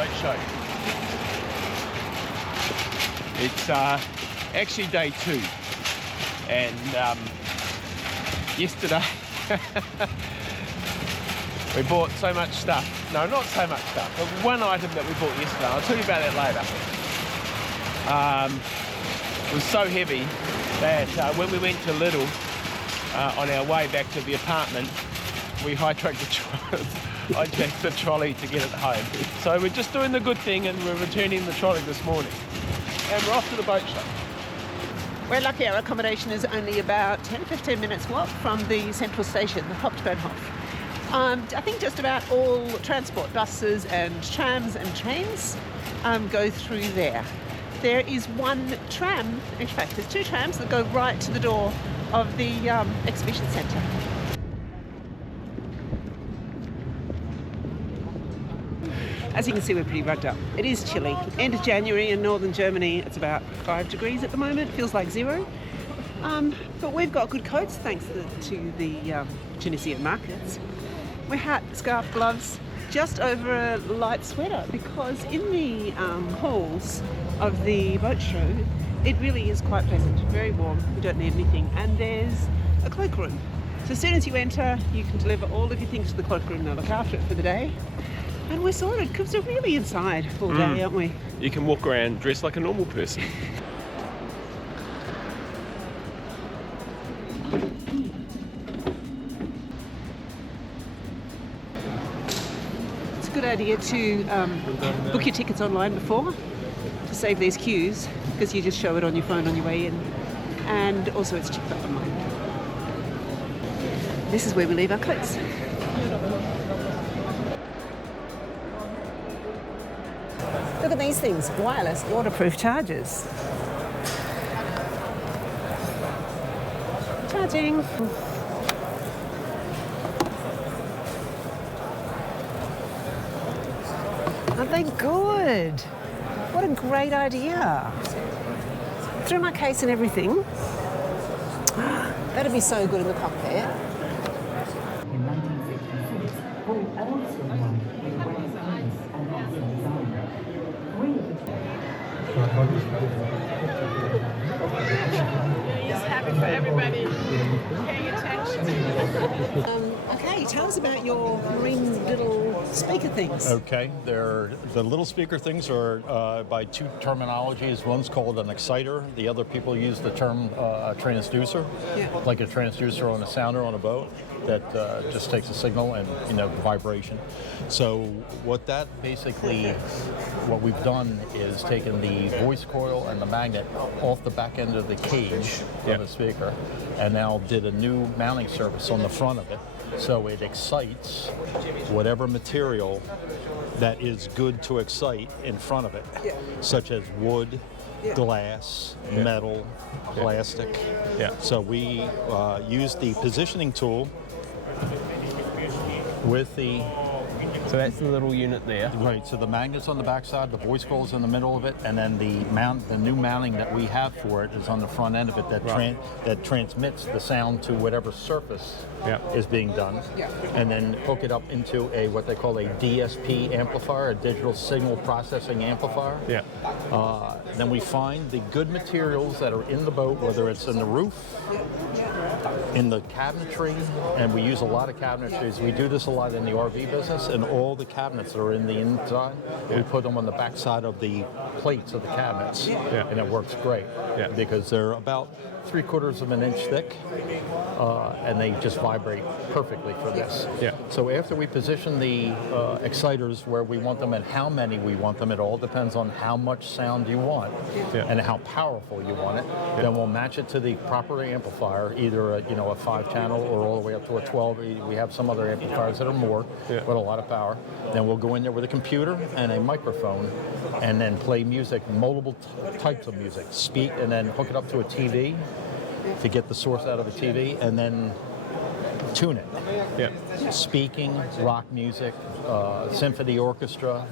Boat Show. It's actually day 2, and yesterday we bought so much stuff. No, not so much stuff, but one item that we bought yesterday, I'll tell you about that later. It was so heavy that when we went to Lidl on our way back to the apartment, we hijacked the trolley to get it home. So we're just doing the good thing, and we're returning the trolley this morning. And we're off to the boat show. We're lucky our accommodation is only about 10-15 minutes walk from the central station, the Hauptbahnhof. I think just about all transport, buses and trams and trains go through there. There is one tram, in fact there's 2 trams that go right to the door of the exhibition centre. As you can see, we're pretty rugged up. It is chilly. End of January in northern Germany, it's about 5 degrees at the moment. It feels like 0. But we've got good coats thanks to the Tunisian markets. We're hat, scarf, gloves, just over a light sweater, because in the halls of the boat show, it really is quite pleasant, very warm. You don't need anything. And there's a cloakroom. So as soon as you enter, you can deliver all of your things to the cloakroom and they'll look after it for the day. And we're sorted because we're really inside all day, aren't we? You can walk around dressed like a normal person. It's a good idea to book your tickets online before to save these queues, because you just show it on your phone on your way in. And also it's cheaper online. This is where we leave our coats. Look at these things, wireless, waterproof chargers. Charging. Aren't they good? What a great idea. Through my case and everything. That'd be so good in the cockpit. In 1966, Paul also won a Grand Prize on Awesome Design. He's happy for everybody paying attention. Okay, tell us about your marine little speaker things. Okay, the little speaker things are by 2 terminologies. One's called an exciter. The other people use the term transducer, like a transducer on a sounder on a boat that just takes a signal and vibration. So what we've done is taken the voice coil and the magnet off the back end of the cage of the speaker, and now did a new mounting surface on the front of it. So it excites whatever material that is good to excite in front of it, such as wood, glass, metal, plastic. So we use the positioning tool with the... So that's the little unit there. Right, so the magnet's on the back side, the voice coil is in the middle of it, and then the new mounting that we have for it is on the front end of it that transmits the sound to whatever surface is being done, and then hook it up into what they call a DSP amplifier, a digital signal processing amplifier. Then we find the good materials that are in the boat, whether it's in the roof, in the cabinetry, and we use a lot of cabinetries. We do this a lot in the RV business, and all the cabinets that are in the inside, we put them on the back side of the plates of the cabinets, and it works great because they're about 3/4 of an inch thick, and they just vibrate perfectly for this. So after we position the exciters where we want them and how many we want them, it all depends on how much sound you want and how powerful you want it. Then we'll match it to the proper amplifier, either a 5-channel or all the way up to a 12. We have some other amplifiers that are more, but a lot of power. Then we'll go in there with a computer and a microphone, and then play music, multiple types of music, speak, and then hook it up to a TV to get the source out of a TV, and then tune it. Speaking, rock music, symphony orchestra,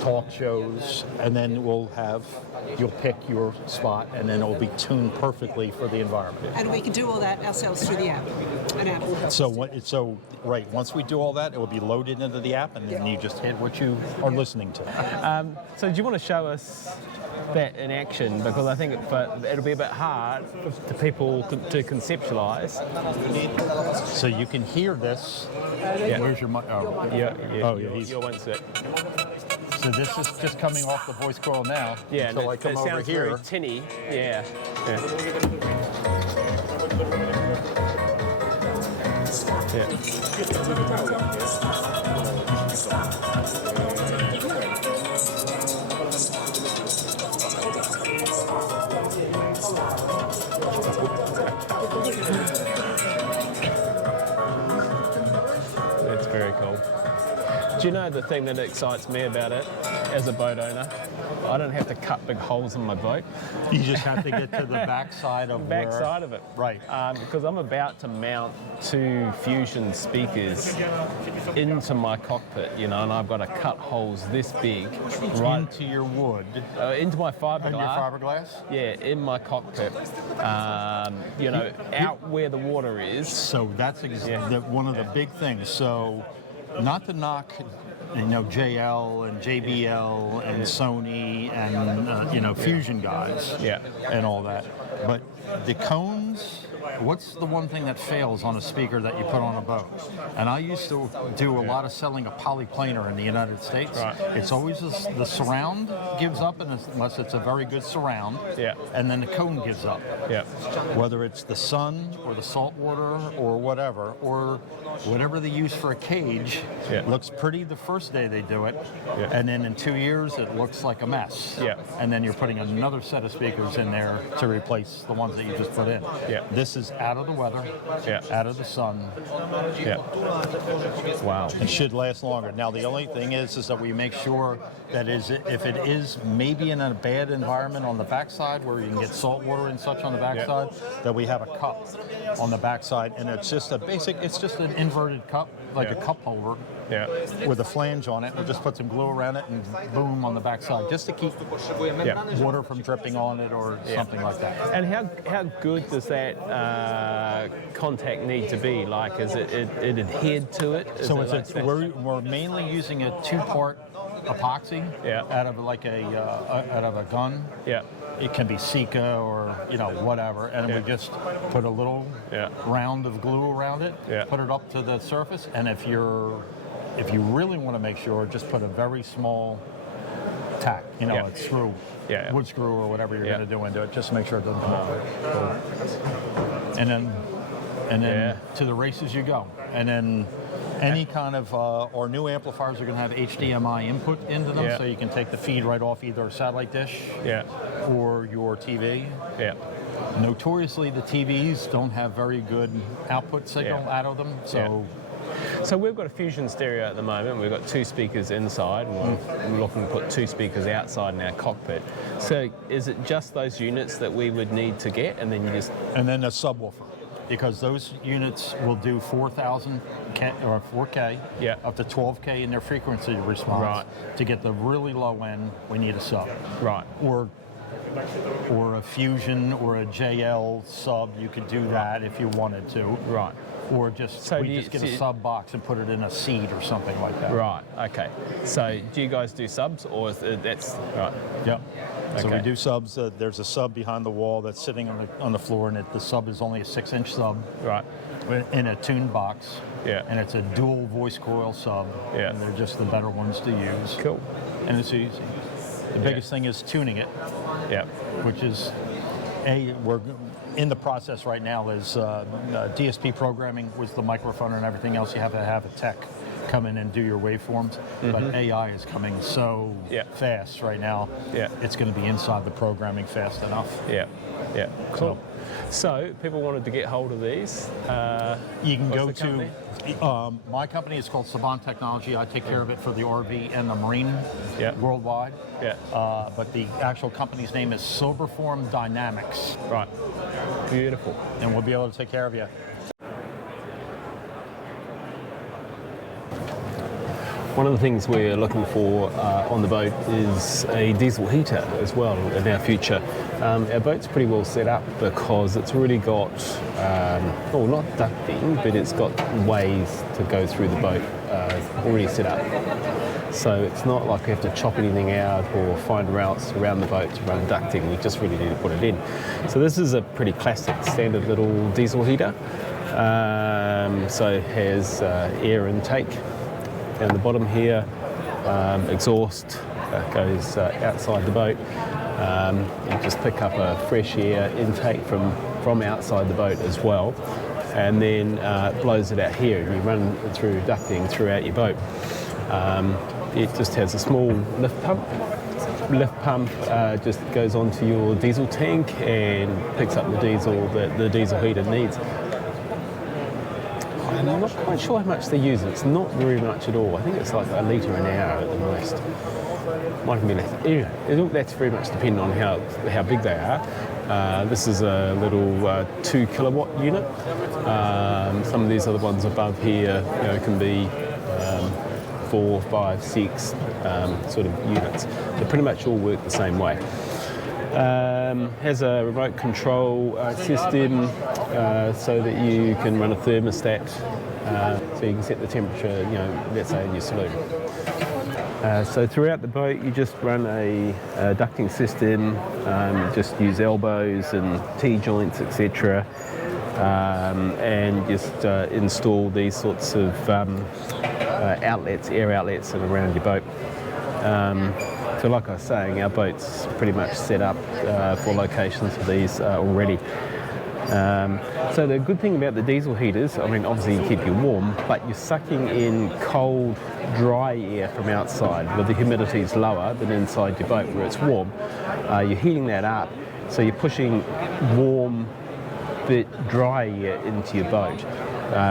talk shows, and then you'll pick your spot, and then it'll be tuned perfectly for the environment. And we can do all that ourselves through the app. An app. Right, once we do all that, it will be loaded into the app, and then you just hit what you are listening to. So do you want to show us that in action? Because I think it'll be a bit hard for people to conceptualise. So you can hear this. Where's your mic? Oh, Your one's it. So this is just coming off the voice coil now. Yeah, until I it come over sounds here. very tinny. Yeah. That's very cool. Do you know the thing that excites me about it as a boat owner? I don't have to cut big holes in my boat. You just have to get to the backside of it. Right. Because I'm about to mount 2 Fusion speakers into my cockpit, and I've got to cut holes this big right into your wood. Into my fiberglass. And your fiberglass? Yeah, in my cockpit. Out where the water is. So that's one of the big things. So, not to knock, JL and JBL and Sony and Fusion guys, and all that, but the cones. What's the one thing that fails on a speaker that you put on a boat? And I used to do a lot of selling a polyplanar in the United States. Right. It's always the surround gives up unless it's a very good surround. Yeah. And then the cone gives up. Yeah. Whether it's the sun or the salt water or whatever they use for a cage, looks pretty the first day they do it, and then in 2 years it looks like a mess. Yeah. And then you're putting another set of speakers in there to replace the ones that you just put in. Yeah. This is out of the weather, out of the sun. Yeah. Wow. It should last longer. Now the only thing is that we make sure that if it is maybe in a bad environment on the backside where you can get salt water and such on the backside, that we have a cup on the backside, and it's just an inverted cup, like a cup holder. With a flange on it. We'll just put some glue around it and boom on the backside, just to keep water from dripping on it or something like that. And how good does that contact need to be? Like, is it adhered to it? We're mainly using a 2-part epoxy out of a gun. Yeah. It can be Sika or whatever, and we just put a little round of glue around it, put it up to the surface, and if you really want to make sure, just put a very small tack, a screw, wood screw or whatever you're going to do into it, just to make sure it doesn't come off. And then to the races you go, and then. Any kind of, our new amplifiers are going to have HDMI input into them, so you can take the feed right off either a satellite dish or your TV. Yeah. Notoriously, the TVs don't have very good output signal out of them, so. So we've got a Fusion stereo at the moment. We've got 2 speakers inside, and we're looking to put 2 speakers outside in our cockpit. So is it just those units that we would need to get, and then you just... And then a subwoofer. Because those units will do 4,000 or 4K up to 12K in their frequency response. Right. To get the really low end, we need a sub. Right. Or a Fusion or a JL sub, you could do that if you wanted to. Right. Or just get a sub box and put it in a seat or something like that. Right. Okay. So do you guys do subs, or that's right? Yep. Okay. So we do subs. There's a sub behind the wall that's sitting on the floor, and the sub is only a 6-inch sub. Right. In a tuned box. Yeah. And it's a dual voice coil sub. Yeah. And they're just the better ones to use. Cool. And it's easy. The biggest thing is tuning it. Yeah. Which is we're in the process right now is DSP programming with the microphone and everything else. You have to have a tech come in and do your waveforms, but AI is coming so fast right now. Yeah, it's going to be inside the programming fast enough. Yeah, yeah, cool. So people wanted to get hold of these. You can go to my company is called Savant Technology. I take care of it for the RV and the marine worldwide. Yeah. But the actual company's name is Silverform Dynamics. Right. Beautiful. And we'll be able to take care of you. One of the things we're looking for on the boat is a diesel heater as well in our future. Our boat's pretty well set up because it's really got, well, not ducting, but it's got ways to go through the boat already set up. So it's not like we have to chop anything out or find routes around the boat to run ducting. We just really need to put it in. So this is a pretty classic standard little diesel heater. So it has air intake down the bottom here, exhaust goes outside the boat. You just pick up a fresh air intake from outside the boat as well, and then blows it out here, and you run it through ducting throughout your boat. It just has a small lift pump. Lift pump just goes onto your diesel tank and picks up the diesel that the diesel heater needs. I'm not quite sure how much they use. It's not very much at all. I think it's like a litre an hour at the most. Might be less. Anyway, that's very much dependent on how big they are. This is a little 2 kilowatt unit. Some of these other ones above here, can be 4, 5, 6 sort of units. They pretty much all work the same way. Has a remote control system so that you can run a thermostat, so you can set the temperature, let's say in your saloon. So throughout the boat you just run a ducting system, just use elbows and T-joints, etc. And just install these sorts of outlets, air outlets around your boat. So like I was saying, our boat's pretty much set up for locations for these already. So the good thing about the diesel heaters, obviously you keep you warm, but you're sucking in cold, dry air from outside where the humidity is lower than inside your boat where it's warm. You're heating that up, so you're pushing warm, bit dry air into your boat.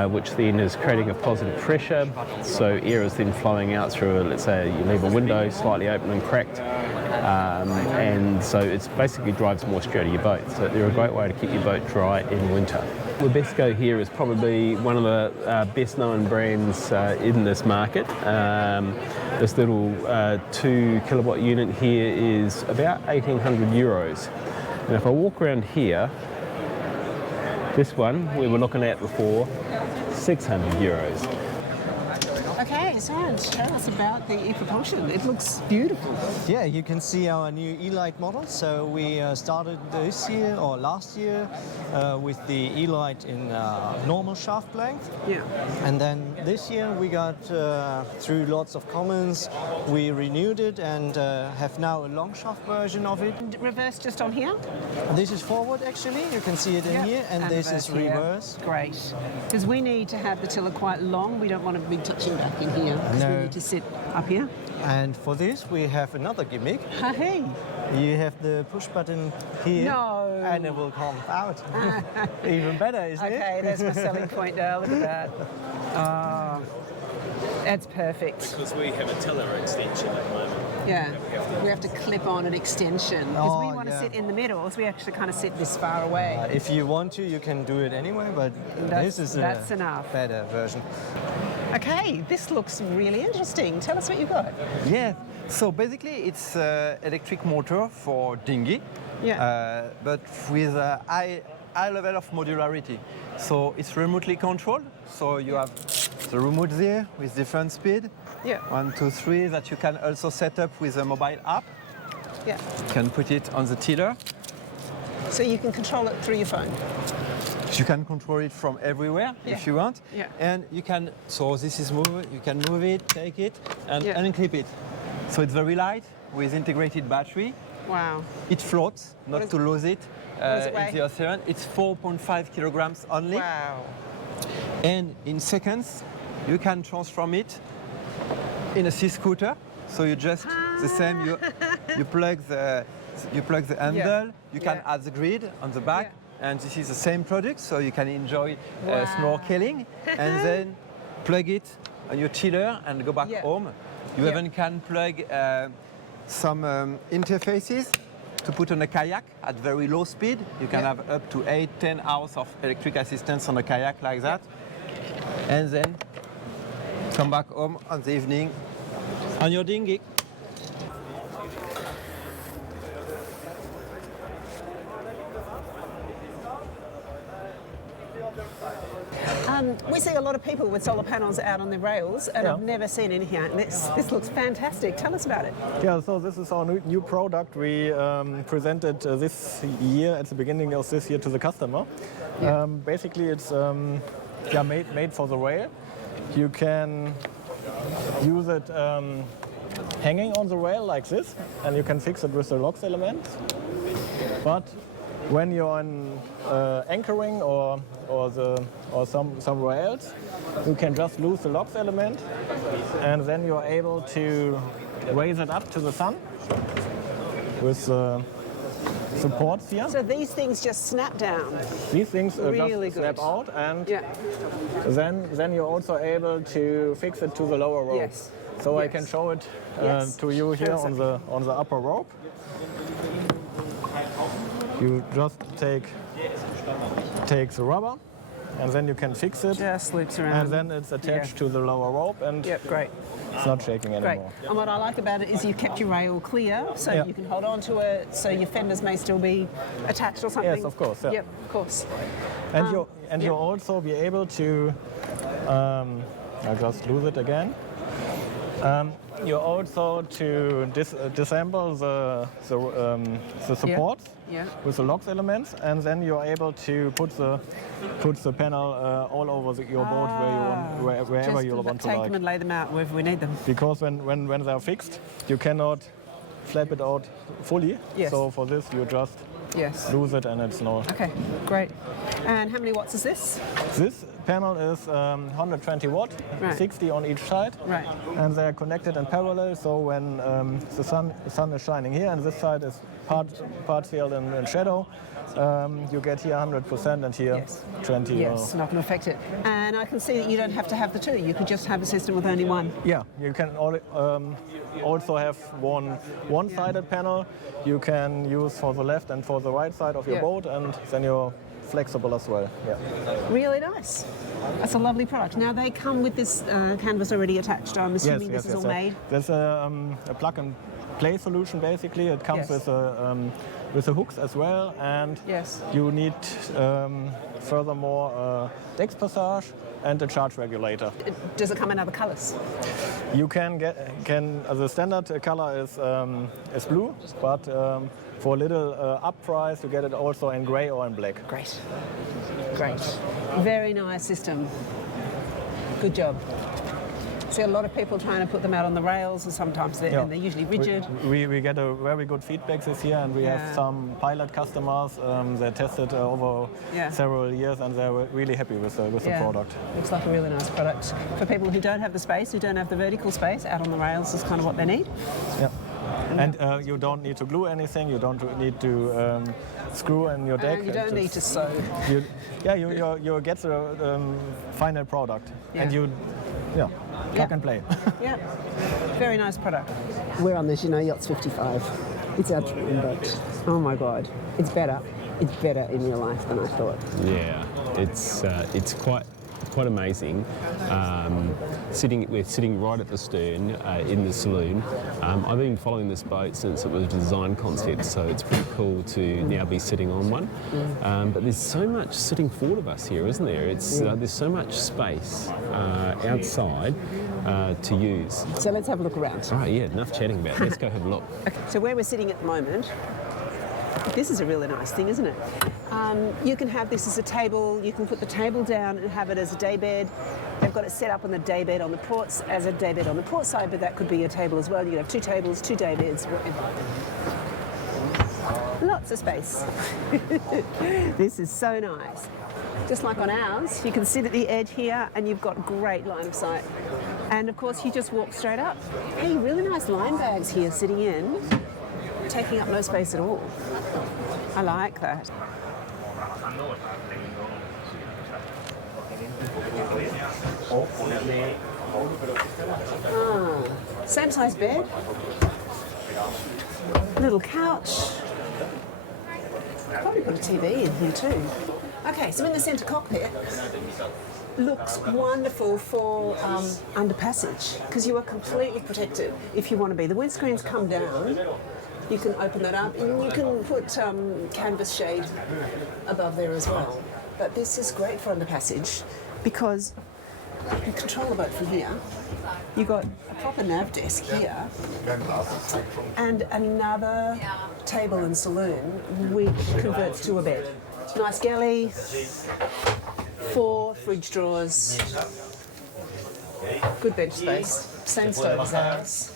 Which then is creating a positive pressure, so air is then flowing out through, let's say you leave a window slightly open and cracked, and so it basically drives moisture out of your boat. So they're a great way to keep your boat dry in winter. Webesco here is probably one of the best known brands in this market. This little 2 kilowatt unit here is about 1,800 euros. And if I walk around here, this one we were looking at before, 600 euros. Okay, so tell us about the e-propulsion. It looks beautiful. Yeah, you can see our new E-Lite model. So we started this year or last year with the E-Lite in normal shaft length. Yeah. And then this year we got, through lots of comments, we renewed it and have now a long shaft version of it. And reverse just on here? This is forward actually, you can see it in here, and this is reverse. Great. Because we need to have the tiller quite long. We don't want to be touching back in here because we need to sit up here. And for this we have another gimmick. Hey. You have the push button here, No. and it will come out. Even better, isn't it? Okay, there's my selling point now. Look at that. Oh, that's perfect. Because we have a tiller extension at the moment. Yeah, we have to clip on an extension because we Oh, want to yeah. sit in the middle, so we actually kind of sit this far away. If you want to, you can do it anyway, but this is that's a enough. better version. Okay, this looks really interesting. Tell us what you've got. Yeah, so basically it's electric motor for dinghy, Yeah. but with a high level of modularity. So it's remotely controlled, so you have the remote there with different speed, Yeah. 1, 2, 3, that you can also set up with a mobile app. Yeah. You can put it on the tiller. So you can control it through your phone. You can control it from everywhere Yeah. if you want. Yeah. And you can, so this is move, you can move it, take it, and Yeah. unclip it. So it's very light with integrated battery. Wow. It floats, not is- to lose it does it weigh? in the ocean. It's 4.5 kilograms only. Wow. And in seconds, you can transform it in a sea scooter. So you just the same. You plug the handle. You can Yeah. add the grid on the back, and this is the same product. So you can enjoy Wow. snorkeling, and then plug it on your tiller and go back Yeah. home. You Yeah. even can plug some interfaces to put on a kayak at very low speed. You can Yeah. have up to 8-10 hours of electric assistance on a kayak like that. And then come back home on the evening On your dinghy. We see a lot of people with solar panels out on the rails, and Yeah. I've never seen anything like this. This looks fantastic. Tell us about it. Yeah, so this is our new product we presented this year, at the beginning of this year, to the customer. Basically, it's made for the rail. You can use it hanging on the rail like this, and you can fix it with the LOX elements. But when you're on anchoring or somewhere else, you can just lose the LOX element, and then you're able to raise it up to the sun with supports here. So these things just snap down. These things Really just snap good. out, and Yeah. then you're also able to fix it to the lower rope. Yes. So I Yes. can show it Yes. to you here Show us on the upper rope. You just take the rubber, and then you can fix it, Just loops around. and then it's attached to the lower rope, and Yep, great. it's not shaking Great. anymore. And what I like about it is you've kept your rail clear, so Yeah. you can hold on to it, so your fenders may still be attached or something. Yes, of course, yeah. Yep, of course. And yeah. you'll also be able to. I'll just lose it again. You're also to disassemble the supports Yeah. with the LOX elements, and then you're able to put the panel all over your boat wherever Just you want to take like. them and lay them out wherever we need them. Because when they're fixed, you cannot flap it out fully. Yes. So for this, you just Yes. lose it, and it's no. Okay, great. And how many watts is this? This panel is 120 watt, Right. 60 on each side, Right. and they're connected in parallel. So when the sun is shining here, and this side is partial in shadow, you get here 100%, and here Yes. 20. Yes, not going to affect it. And I can see that you don't have to have the two. You could just have a system with only one. Yeah, you can also have one-sided panel. You can use for the left and for the right side of your Yeah. boat, and then you're flexible as well. Yeah. Really nice. That's a lovely product. Now they come with this canvas already attached. I'm assuming this is all made. There's a plug-and-play solution basically. It comes Yes. with the hooks as well, and Yes. you need furthermore Dex Passage and a charge regulator. Does it come in other colours? You the standard color is blue, but for a little up price, you get it also in grey or in black. Great. Great. Very nice system. Good job. See a lot of people trying to put them out on the rails, and sometimes and they're usually rigid. We get a very good feedback this year, and we Yeah. have some pilot customers. They tested over Yeah. several years, and they're really happy with the product. Looks like a really nice product. For people who don't have the space, who don't have the vertical space, out on the rails is kind of what they need. Yeah. And you don't need to glue anything. You don't need to screw in your deck. And you don't need to sew. You get the final product, and Yeah. plug and play. Yeah. Very nice product. We're on this, Yachts 55. It's our dream boat. Oh my God. It's better. It's better in real life than I thought. Yeah, it's quite amazing. We're sitting right at the stern in the saloon. I've been following this boat since it was a design concept, so it's pretty cool to now be sitting on one. But there's so much sitting forward of us here, isn't there? There's so much space outside to use. So let's have a look around. All right, yeah, enough chatting about it. Let's go have a look. Okay, so where we're sitting at the moment, this is a really nice thing, isn't it? You can have this as a table, you can put the table down and have it as a daybed. They've got it set up on the daybed on the ports as a daybed on the port side, but that could be a table as well. You can have two tables, two daybeds, whatever. Lots of space. This is so nice. Just like on ours, you can sit at the edge here and you've got great line of sight. And of course, you just walk straight up. Hey, really nice line bags here sitting in, taking up no space at all. I like that. Same size bed, little couch. Probably put a TV in here too. Okay, so in the centre cockpit, looks wonderful for under passage because you are completely protected if you want to be. The windscreens come down, you can open that up and you can put canvas shade above there as well. But this is great for under passage because you control the boat from here. You've got a proper nav desk here and another table and saloon which converts to a bed. Nice galley, 4 fridge drawers, good bench space, same stove as ours.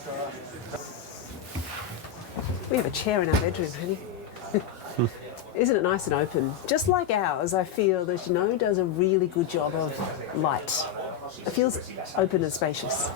We have a chair in our bedroom, honey. Isn't it nice and open? Just like ours, I feel that does a really good job of light. It feels open and spacious.